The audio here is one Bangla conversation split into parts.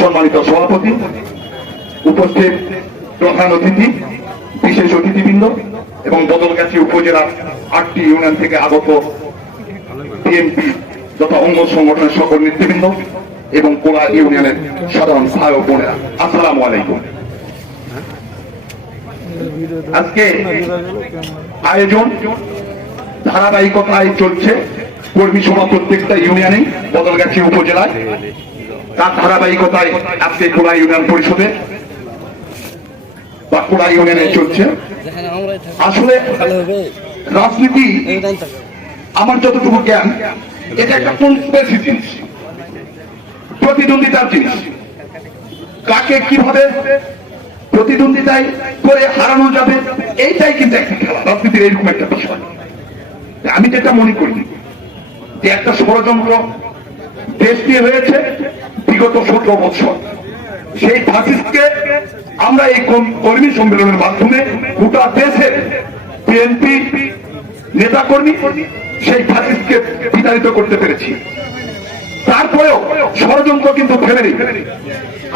সম্মানিত সভাপতি, উপস্থিত প্রধান অতিথি, বিশেষ অতিথিবৃন্দ এবং বদলগাছি উপজেলা আটটি ইউনিয়ন থেকে আগত বিএনপি তথা অঙ্গ সংগঠনের সকল নেতৃবৃন্দ এবং কোলা ইউনিয়নের সাধারণ ভাই বোনেরা। আসসালামু আলাইকুম। আজকে আয়োজন ধারাবাহিকতায় চলছে কর্মী সভা প্রত্যেকটা ইউনিয়নে বদলগাছি উপজেলায়। তার ধারাবাহিকতায় আজকে কোলা ইউনিয়ন পরিষদে বা কোলা ইউনিয়নে চলছে। আসলে রাজনীতি আমার যতটুকু জ্ঞান, এটা একটা কনস্পিরেসি জিনিস, প্রতিদ্বন্দ্বিতার জিনিস। কাকে কীভাবে প্রতিদ্বন্দ্বিতায় করে হারানো যাবে, এইটাই কিন্তু একটা খেলা, রাজনীতির এরকম একটা বিষয়। আমি যেটা মনে করি, যে একটা ষড়যন্ত্র দেশ দিয়ে হয়েছে বিগত সতেরো বছর। সেই ফাঁসিসকে আমরা এই কর্মী সম্মেলনের মাধ্যমে গোটা দেশের বিএনপি নেতা কর্মী সেই ফাঁসিসকে বিতাড়িত করতে পেরেছি। তারপরেও ষড়যন্ত্র কিন্তু ফেলেনি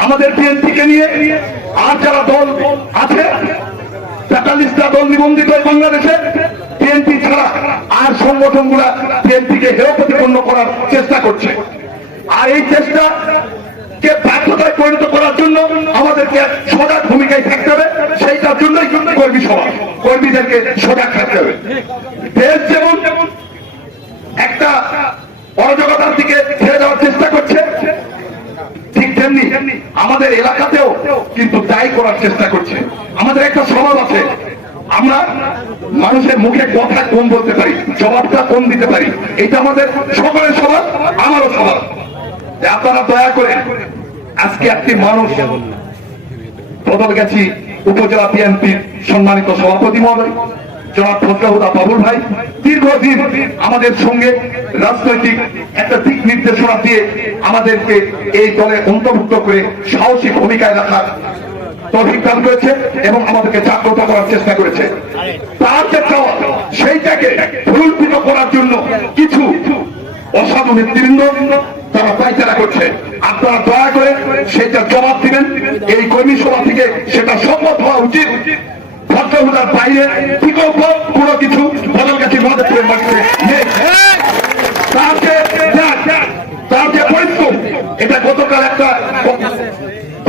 আমাদের বিএনপিকে নিয়ে আর যারা দল আছে তেতাল্লিশটা দল নিবন্ধিত বাংলাদেশে বিএনপি ছাড়া আর সংগঠনগুলা বিএনপিকে হেয় প্রতিপন্ন করার চেষ্টা করছে। আর এই চেষ্টা কে ব্যর্থতায় পরিণত করার জন্য আমাদেরকে সজাগ ভূমিকায় থাকতে হবে, সেইটার জন্যই কর্মী সভা। কর্মীদেরকে সজাগ থাকতে হবে। দেশ যেমন একটা অরাজকতার দিকে ছেড়ে দেওয়ার চেষ্টা করছে ঠিক তেমনি আমাদের এলাকাতেও কিন্তু তাই করার চেষ্টা করছে। আমাদের একটা স্বভাব আছে। আমরা মানুষের মুখে কথা কম বলতে পারি, জবাবটা কম দিতে পারি। এটা আমাদের সকলের স্বভাব, আমারও স্বভাব। আপনারা দয়া করে আজকে একটি মানুষ বদল গেছি। উপজেলা বিএনপির সম্মানিত সভাপতি মহোদয়। জনাব ফজলাহুদা বাবুল ভাই, দীর্ঘদিন আমাদের সঙ্গে রাজনৈতিক একটা দিক নির্দেশনা দিয়ে আমাদেরকে এই দলে অন্তর্ভুক্ত করে সাহসী ভূমিকায় রাখার করেছে এবং আমাদেরকে জাগ্রত করার চেষ্টা করেছে। তার সেইটাকে করার জন্য কিছু অসাধু নেতৃবৃন্দ তারা পাইচারা করছে। আপনারা দয়া করে সেটা জবাব দিবেন। এই কর্মী সভা থেকে সেটা সম্মত হওয়া উচিত। ভদ্রতার বাইরে বিকল্প কোনো কিছু বদল গেছে মহাদেবের মাটিতে তার পরিশ্রম, এটা গতকাল একটা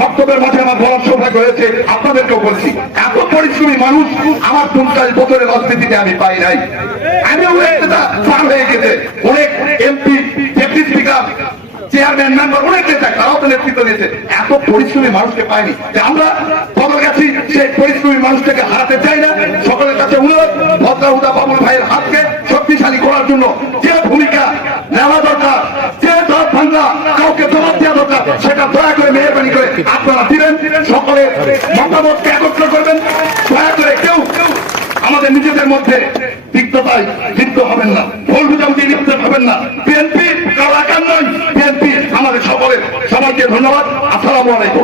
বক্তব্যের মাঝে আমার বলার সৌভাগ্য হয়েছে। আপনাদেরকেও বলছি, এত পরিশ্রমী মানুষ আমার পঞ্চাশ বছরের রাজনীতিতে আমি পাই নাই। আমি অনেক নেতা পার হয়ে গেছে। অনেক MP, deputy speaker chairman member অনেক নেতা তারাও তো নেতৃত্ব দিয়েছে। এত পরিশ্রমী মানুষকে পাইনি যে আমরা বদল গেছি, সেই পরিশ্রমী মানুষটাকে হারাতে চাই না। সকলের কাছে অনুরোধ ভদ্রা হুদা বাবুল ভাইয়ের হাতকে শক্তিশালী করার জন্য যে ভূমিকা নেওয়া দরকার, যে দর ভাঙ্গা কাউকে জবাব দেওয়া দরকার, সেটা দয়া করে মেহরবানি করে আপনারা দিবেন। সকলে মতামতকে একত্র করবেন। দয়া করে কেউ আমাদের নিজেদের মধ্যে তিক্ততায় লিপ্ত হবেন না। ভুল বুঝাবুঝি লিপ্ত আসসালামু আলাইকুম